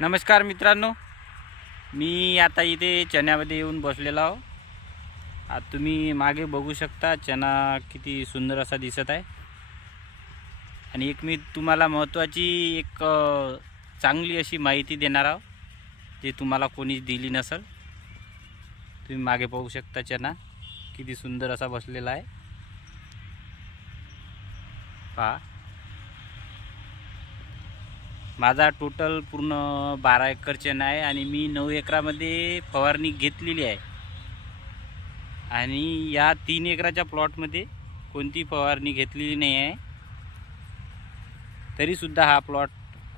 नमस्कार मित्रांनो, मी आता इथे चण्यामध्ये येऊन बसलेलो आहो। आता तुम्ही मागे बघू शकता चना किती सुंदर असा दिसत आहे। आणि एक मी तुम्हाला महत्त्वाची एक चांगली अशी माहिती देणार आहो, जे तुम्हाला कोणीच दिली नसेल। तुम्ही मागे बघू शकता चना किती सुंदर असा बसलेला आहे, पहा। माझा टोटल पूर्ण 12 एकर चना आहे आणि मी 9 एकरामध्ये फवारणी घेतलेली आहे। आणि या 3 एकराच्या प्लॉटमध्ये कोणती फवारणी घेतलेली नाही आहे, तरीसुद्धा हा प्लॉट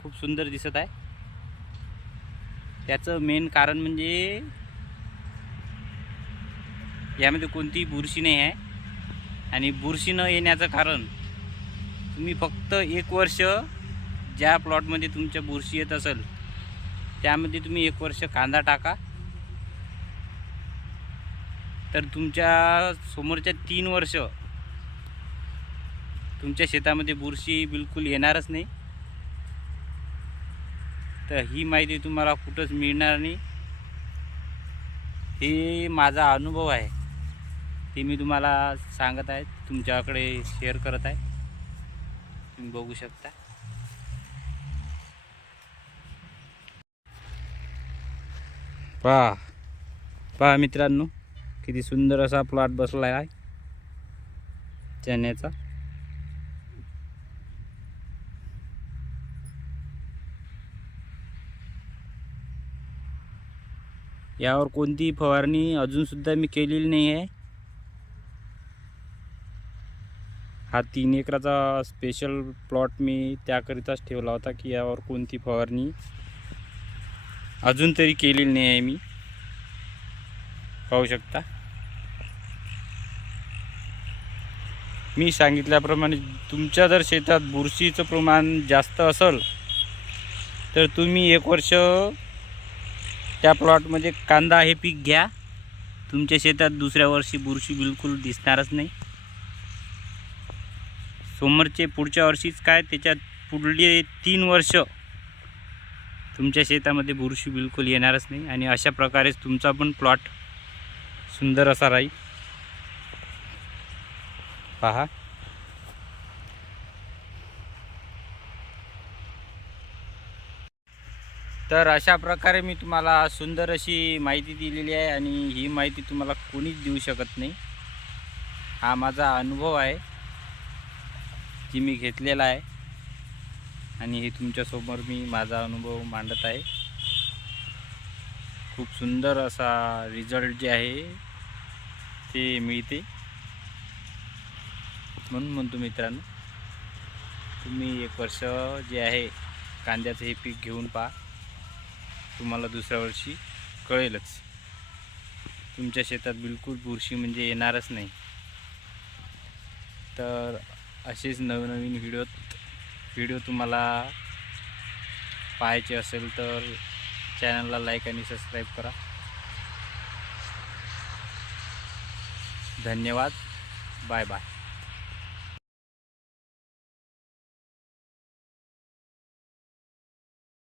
खूप सुंदर दिसत आहे। त्याचं मेन कारण म्हणजे यामध्ये कोणती बुरशी नाही आहे। आणि बुरशी न येण्याचं कारण, तुम्ही फक्त 1 वर्ष ज्या प्लॉटमध्ये तुमच्या बुरशी येत असेल त्यामध्ये तुम्ही 1 वर्ष कांदा टाका, तर तुमच्या समोरच्या 3 वर्ष तुमच्या शेतामध्ये बुरशी बिलकुल येणारच नाही। तर ही माहिती तुम्हाला कुठंच मिळणार नाही। हे माझा अनुभव आहे, ते मी तुम्हाला सांगत आहे, तुमच्याकडे शेअर करत आहे। तुम्ही बघू शकता, पहा पहा मित्रांनो, किती सुंदर असा प्लॉट बसला आहे चण्याचा। यावर कोणती फवारणी अजून सुद्धा मी केलेली नाही आहे। हा 3 एकराचा स्पेशल प्लॉट मी त्याकरिताच ठेवला होता की यावर कोणती फवारणी अजून तरी केलेली नाही आहे। मी पाहू शकता, मी सांगितल्याप्रमाणे तुमच्या जर शेतात बुरशीचं प्रमाण जास्त असेल तर तुम्ही 1 वर्ष त्या प्लॉटमध्ये कांदा हे पीक घ्या। तुमच्या शेतात दुसऱ्या वर्षी बुरशी बिलकुल दिसणारच नाही। समोरचे पुढच्या वर्षीच काय, त्याच्यात पुढले 3 वर्ष तुमच्या शेतामध्ये बुरशी बिलकुल येणारच नाही। आणि अशा प्रकारेच तुमचा पण प्लॉट सुंदर असा राहील, पहा। तर अशा प्रकारे मी तुम्हाला सुंदर अशी माहिती दिलेली आहे आणि ही माहिती तुम्हाला कोणीच देऊ शकत नाही। हा माझा अनुभव आहे, जी मी घेतलेला आहे आणि हे तुमच्यासमोर मी माझा अनुभव मांडत आहे। खूप सुंदर असा रिझल्ट जे आहे ते मिळते। म्हणून म्हणतो मित्रांनो, तुम्ही 1 वर्ष जे आहे कांद्याचं हे पीक घेऊन पहा, तुम्हाला दुसऱ्या वर्षी कळेलच तुमच्या शेतात बिलकुल बुरशी म्हणजे येणारच नाही। तर असेच नवनवीन व्हिडिओ तुम्हाला पाहायचे असेल तर चॅनलला लाईक आणि सबस्क्राईब करा। धन्यवाद, बाय बाय।